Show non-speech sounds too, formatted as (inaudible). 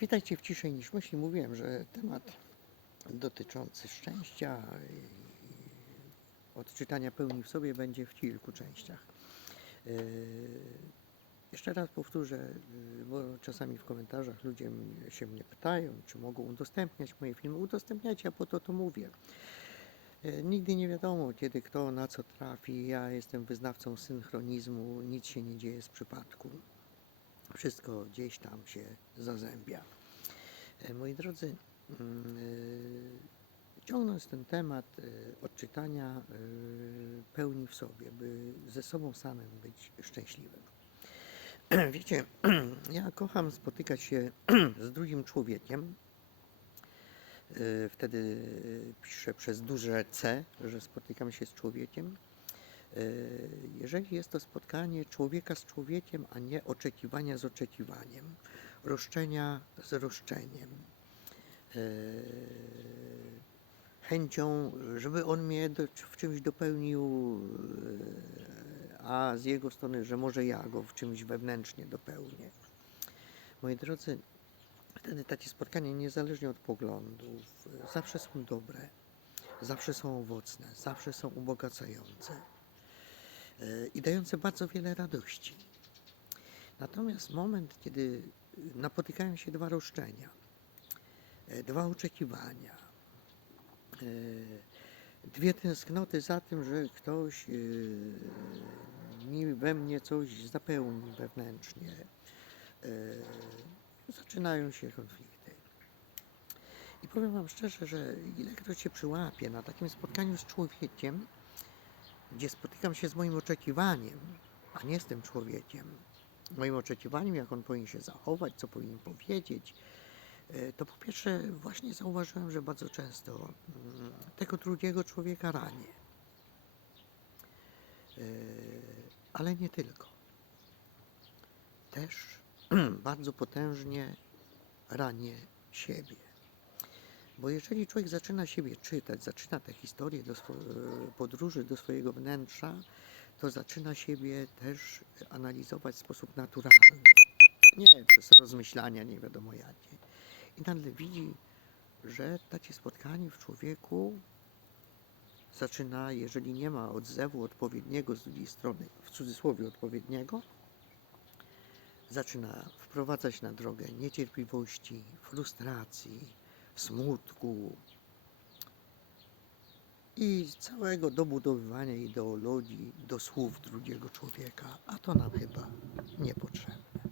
Witajcie w Ciszej niż myśli. Mówiłem, że temat dotyczący szczęścia i odczytania pełni w sobie będzie w kilku częściach. Yy, Jeszcze raz powtórzę, yy, bo czasami w komentarzach ludzie się mnie pytają, czy mogą udostępniać moje filmy. Udostępniajcie, a po to to mówię. Yy, Nigdy nie wiadomo, kiedy kto na co trafi. Ja jestem wyznawcą synchronizmu, nic się nie dzieje z przypadku. Wszystko gdzieś tam się zazębia. E, Moi drodzy, mm, e, ciągnąc ten temat e, odczytania pełni w sobie, by ze sobą samym być szczęśliwym. (clears throat) Wiecie, (clears throat) ja kocham spotykać się (clears throat) z drugim człowiekiem. Wtedy piszę przez duże C, że spotykam się z człowiekiem. E, Jeżeli jest to spotkanie człowieka z człowiekiem, a nie oczekiwania z oczekiwaniem, roszczenia z roszczeniem, e, chęcią, żeby on mnie w czymś dopełnił, e, a z jego strony, że może ja go w czymś wewnętrznie dopełnię. Moi drodzy, wtedy takie spotkania, niezależnie od poglądów, zawsze są dobre, zawsze są owocne, zawsze są ubogacające i dające bardzo wiele radości. Natomiast moment, kiedy napotykają się dwa roszczenia, e, dwa oczekiwania, e, dwie tęsknoty za tym, że ktoś e, mi we mnie coś zapełni wewnętrznie, e, zaczynają się konflikty. I powiem Wam szczerze, że ilekroć się przyłapie na takim spotkaniu z człowiekiem, gdzie spotykam się z moim oczekiwaniem, a nie z tym człowiekiem, moim oczekiwaniem, jak on powinien się zachować, co powinien powiedzieć, e, to po pierwsze właśnie zauważyłem, że bardzo często mm, tego drugiego człowieka ranię. E, Ale nie tylko. Też (clears throat) bardzo potężnie ranię siebie. Bo jeżeli człowiek zaczyna siebie czytać, zaczyna tę historię do e, podróży do swojego wnętrza, to zaczyna siebie też analizować w sposób naturalny. Nie przez rozmyślania, nie wiadomo jakie. I nagle widzi, że takie spotkanie w człowieku zaczyna, jeżeli nie ma odzewu odpowiedniego z drugiej strony, w cudzysłowie odpowiedniego, zaczyna wprowadzać na drogę niecierpliwości, frustracji, smutku i całego dobudowywania ideologii do słów drugiego człowieka, a to nam chyba niepotrzebne.